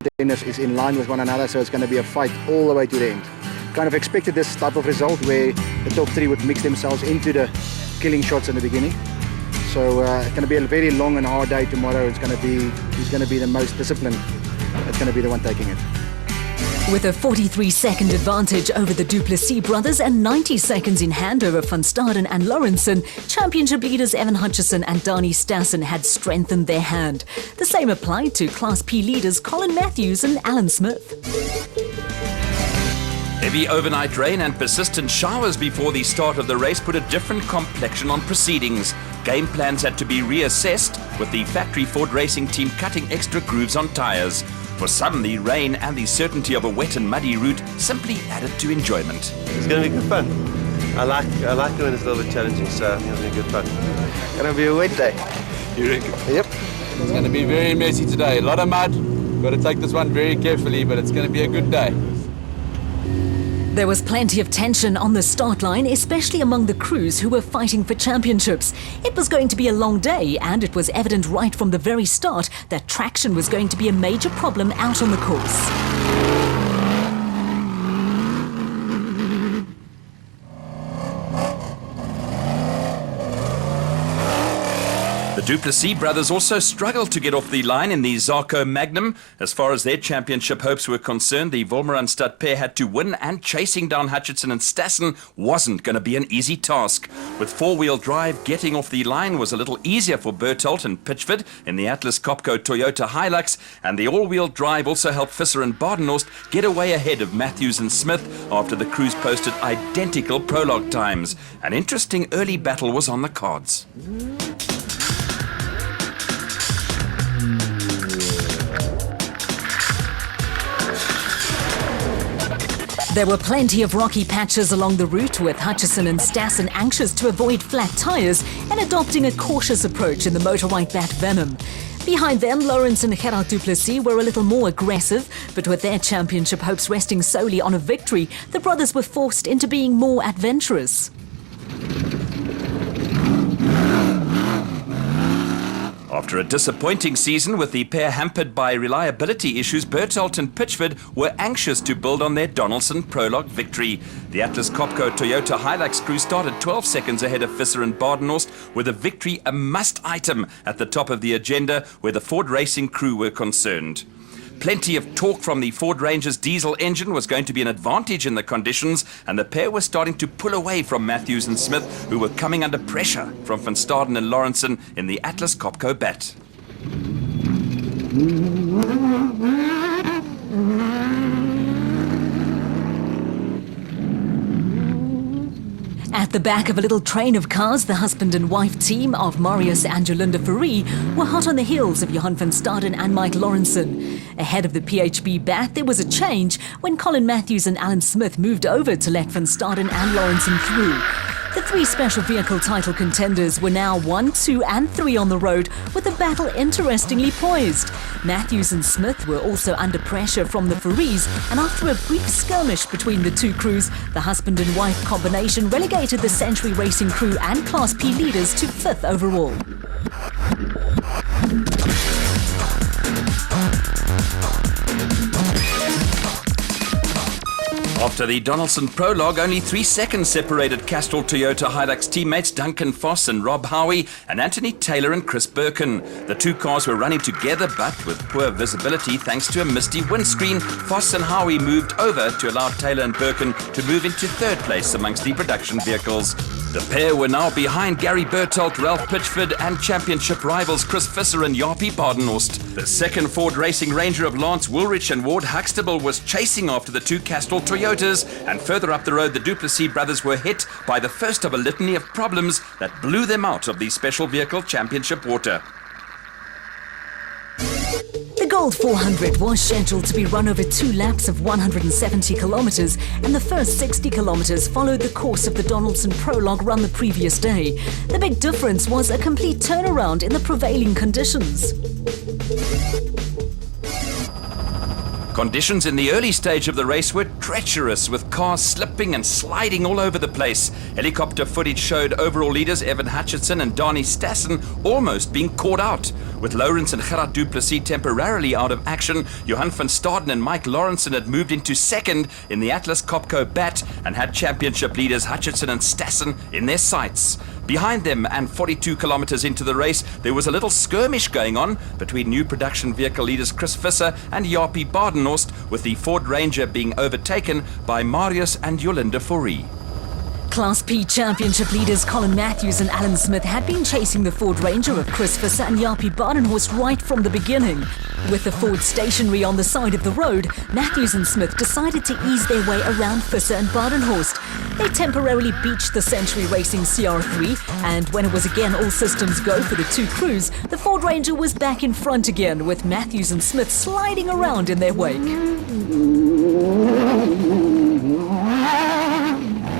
contenders is in line with one another, so it's going to be a fight all the way to the end. Kind of expected this type of result where the top three would mix themselves into the killing shots in the beginning. So it's going to be a very long and hard day tomorrow. Who's going to be the most disciplined. It's going to be the one taking it. With a 43-second advantage over the Du Plessis brothers and 90 seconds in hand over Van Staden and Lawrenson, championship leaders Evan Hutchison and Dani Stassen had strengthened their hand. The same applied to Class P leaders Colin Matthews and Alan Smith. Heavy overnight rain and persistent showers before the start of the race put a different complexion on proceedings. Game plans had to be reassessed, with the factory Ford Racing team cutting extra grooves on tyres. For some, the rain and the certainty of a wet and muddy route simply added to enjoyment. It's going to be good fun. I like it when it's a little bit challenging, so I think it's going to be good fun. Going to be a wet day. You reckon? Yep. It's going to be very messy today. A lot of mud. Got to take this one very carefully, but it's going to be a good day. There was plenty of tension on the start line, especially among the crews who were fighting for championships. It was going to be a long day, and it was evident right from the very start that traction was going to be a major problem out on the course. The Du Plessis brothers also struggled to get off the line in the Zarco Magnum. As far as their championship hopes were concerned, the Wolmerand pair had to win, and chasing down Hutchison and Stassen wasn't going to be an easy task. With four-wheel drive, getting off the line was a little easier for Berthold and Pitchford in the Atlas Copco Toyota Hilux, and the all-wheel drive also helped Visser and Badenhorst get away ahead of Matthews and Smith after the crews posted identical prologue times. An interesting early battle was on the cards. There were plenty of rocky patches along the route, with Hutchison and Stassen anxious to avoid flat tyres and adopting a cautious approach in the Motor White Bat Venom. Behind them, Lawrence and Gerard Du Plessis were a little more aggressive, but with their championship hopes resting solely on a victory, the brothers were forced into being more adventurous. After a disappointing season with the pair hampered by reliability issues, Berthold and Pitchford were anxious to build on their Donaldson prologue victory. The Atlas Copco Toyota Hilux crew started 12 seconds ahead of Visser and Badenhorst, with a victory a must item at the top of the agenda where the Ford Racing crew were concerned. Plenty of torque from the Ford Ranger's diesel engine was going to be an advantage in the conditions, and the pair were starting to pull away from Matthews and Smith, who were coming under pressure from Van Staden and Lawrenson in the Atlas Copco Bat. At the back of a little train of cars, the husband and wife team of Marius and Jolanda Fourie were hot on the heels of Johan van Staden and Mike Lawrenson. Ahead of the PHB Bat, there was a change when Colin Matthews and Alan Smith moved over to let van Staden and Lawrenson through. The three special vehicle title contenders were now 1, 2 and 3 on the road, with the battle interestingly poised. Matthews and Smith were also under pressure from the Fouries, and after a brief skirmish between the two crews, the husband and wife combination relegated the Century Racing crew and Class P leaders to 5th overall. After the Donaldson prologue, only 3 seconds separated Castrol Toyota Hilux teammates Duncan Foss and Rob Howie and Anthony Taylor and Chris Birkin. The two cars were running together, but with poor visibility thanks to a misty windscreen, Foss and Howie moved over to allow Taylor and Birkin to move into 3rd place amongst the production vehicles. The pair were now behind Gary Berthold, Ralph Pitchford and championship rivals Chris Visser and Jaapie Badenhorst. The second Ford Racing Ranger of Lance Woolrich and Ward Huxtable was chasing after the two Castrol Toyotas, and further up the road the Du Plessis brothers were hit by the first of a litany of problems that blew them out of the Special Vehicle Championship water. The Gold 400 was scheduled to be run over 2 laps of 170 kilometres, and the first 60 kilometres followed the course of the Donaldson prologue run the previous day. The big difference was a complete turnaround in the prevailing conditions. Conditions in the early stage of the race were treacherous, with cars slipping and sliding all over the place. Helicopter footage showed overall leaders Evan Hutchinson and Donnie Stassen almost being caught out. With Lawrence and Gerard Du Plessis temporarily out of action, Johan van Staden and Mike Lawrenson had moved into second in the Atlas Copco bat and had championship leaders Hutchinson and Stassen in their sights. Behind them, and 42 kilometers into the race, there was a little skirmish going on between new production vehicle leaders Chris Visser and Jaapie Badenhorst, with the Ford Ranger being overtaken by Marius and Jolinde Fourie. Class P championship leaders Colin Matthews and Alan Smith had been chasing the Ford Ranger of Chris Visser and Jaapie Badenhorst right from the beginning. With the Ford stationary on the side of the road, Matthews and Smith decided to ease their way around Visser and Badenhorst. They temporarily beached the Century Racing CR3, and when it was again all systems go for the two crews, the Ford Ranger was back in front again, with Matthews and Smith sliding around in their wake.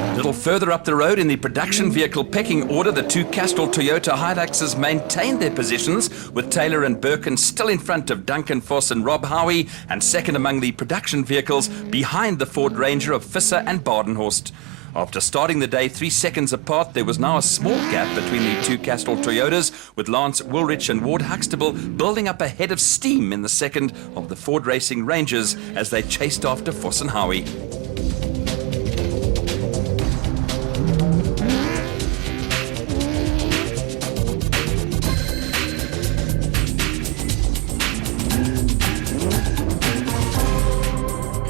A little further up the road in the production vehicle pecking order, the two Castrol Toyota Hiluxes maintained their positions, with Taylor and Birkin still in front of Duncan Voss and Rob Howie, and second among the production vehicles behind the Ford Ranger of Visser and Badenhorst. After starting the day 3 seconds apart, there was now a small gap between the two Castrol Toyotas, with Lance Woolrich and Ward Huxtable building up a head of steam in the second of the Ford Racing Rangers as they chased after Voss and Howie.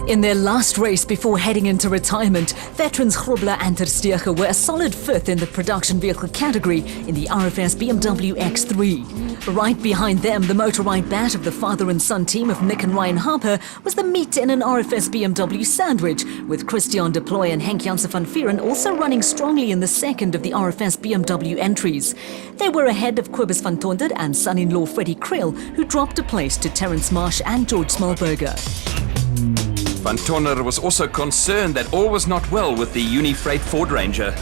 In their last race before heading into retirement, veterans Grobler and Ter Steege were a solid fifth in the production vehicle category in the RFS BMW X3. Right behind them, the motorized bat of the father and son team of Nick and Ryan Harper was the meat in an RFS BMW sandwich, with Christian Deploy and Henk Janssen van Vieren also running strongly in the second of the RFS BMW entries. They were ahead of Cobus van Tonder and son-in-law Freddie Kriel, who dropped a place to Terence Marsh and George Smallberger. Van Tonner was also concerned that all was not well with the Unifreight Ford Ranger.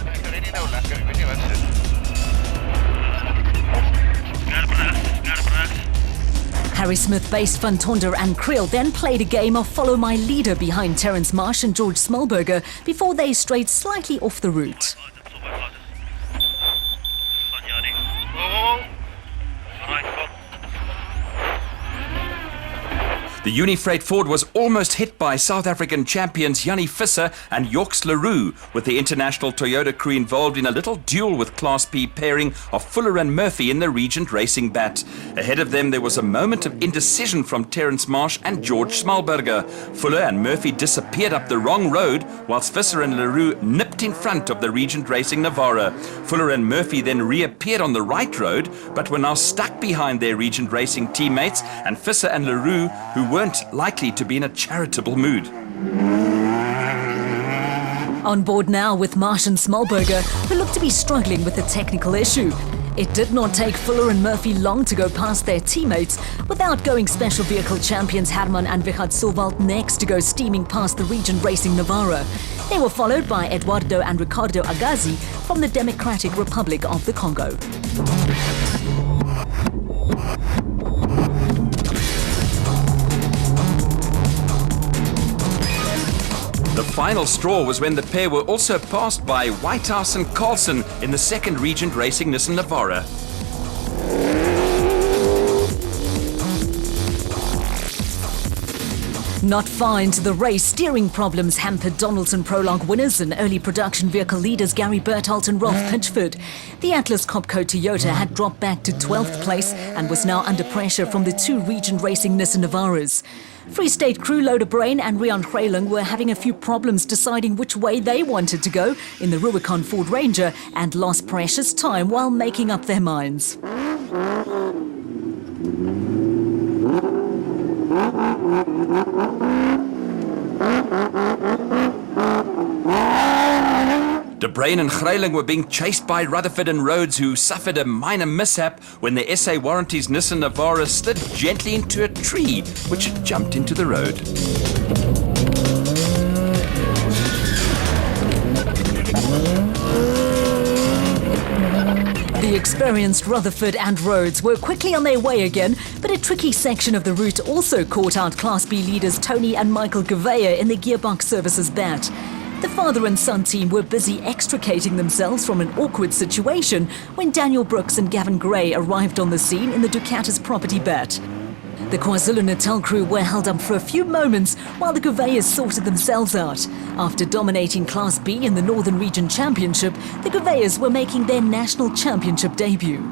Harry Smith based Van Tonder and Kriel then played a game of follow my leader behind Terence Marsh and George Smallberger before they strayed slightly off the route. The Unifreight Ford was almost hit by South African champions Jannie Visser and Jorx Leroux, with the international Toyota crew involved in a little duel with Class P pairing of Fuller and Murphy in the Regent Racing bat. Ahead of them, there was a moment of indecision from Terence Marsh and George Smallberger. Fuller and Murphy disappeared up the wrong road, whilst Visser and Leroux nipped in front of the Regent Racing Navara. Fuller and Murphy then reappeared on the right road, but were now stuck behind their Regent Racing teammates, and Visser and Leroux, who weren't likely to be in a charitable mood. On board now with Marsh and Smallberger, who looked to be struggling with a technical issue. It did not take Fuller and Murphy long to go past their teammates, with outgoing special vehicle champions Herman and Wichard Sowald next to go steaming past the Regent Racing Navara. They were followed by Eduardo and Ricardo Agazi from the Democratic Republic of the Congo. The final straw was when the pair were also passed by Whitehouse and Carlson in the second Regent Racing Nissan Navara. Not far into the race, steering problems hampered Donaldson Prologue winners and early production vehicle leaders Gary Berthold and Rolf Pitchford. The Atlas Copco Toyota had dropped back to 12th place and was now under pressure from the two Regent Racing Nissan Navaras. Free State crew Loder Brain and Rian Greyling were having a few problems deciding which way they wanted to go in the Rubicon Ford Ranger and lost precious time while making up their minds. De Bruyn and Greyling were being chased by Rutherford and Rhodes, who suffered a minor mishap when the SA Warranties Nissan Navara slid gently into a tree, which had jumped into the road. The The experienced Rutherford and Rhodes were quickly on their way again, but a tricky section of the route also caught out Class B leaders Tony and Michael Gouveia in the Gearbox Services bat. The father and son team were busy extricating themselves from an awkward situation when Daniel Brooks and Gavin Gray arrived on the scene in the Ducatis property bat. The KwaZulu-Natal crew were held up for a few moments while the Gouveias sorted themselves out. After dominating Class B in the Northern Region Championship, the Gouveias were making their national championship debut.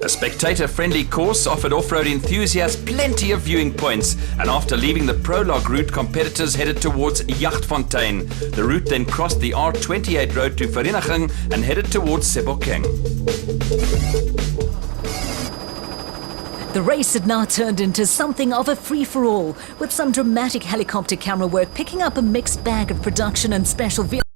A spectator-friendly course offered off-road enthusiasts plenty of viewing points, and after leaving the prologue route, competitors headed towards Jachtfontein. The route then crossed the R28 road to Vereeniging and headed towards Sebokeng. The race had now turned into something of a free-for-all, with some dramatic helicopter camera work picking up a mixed bag of production and special vehicles.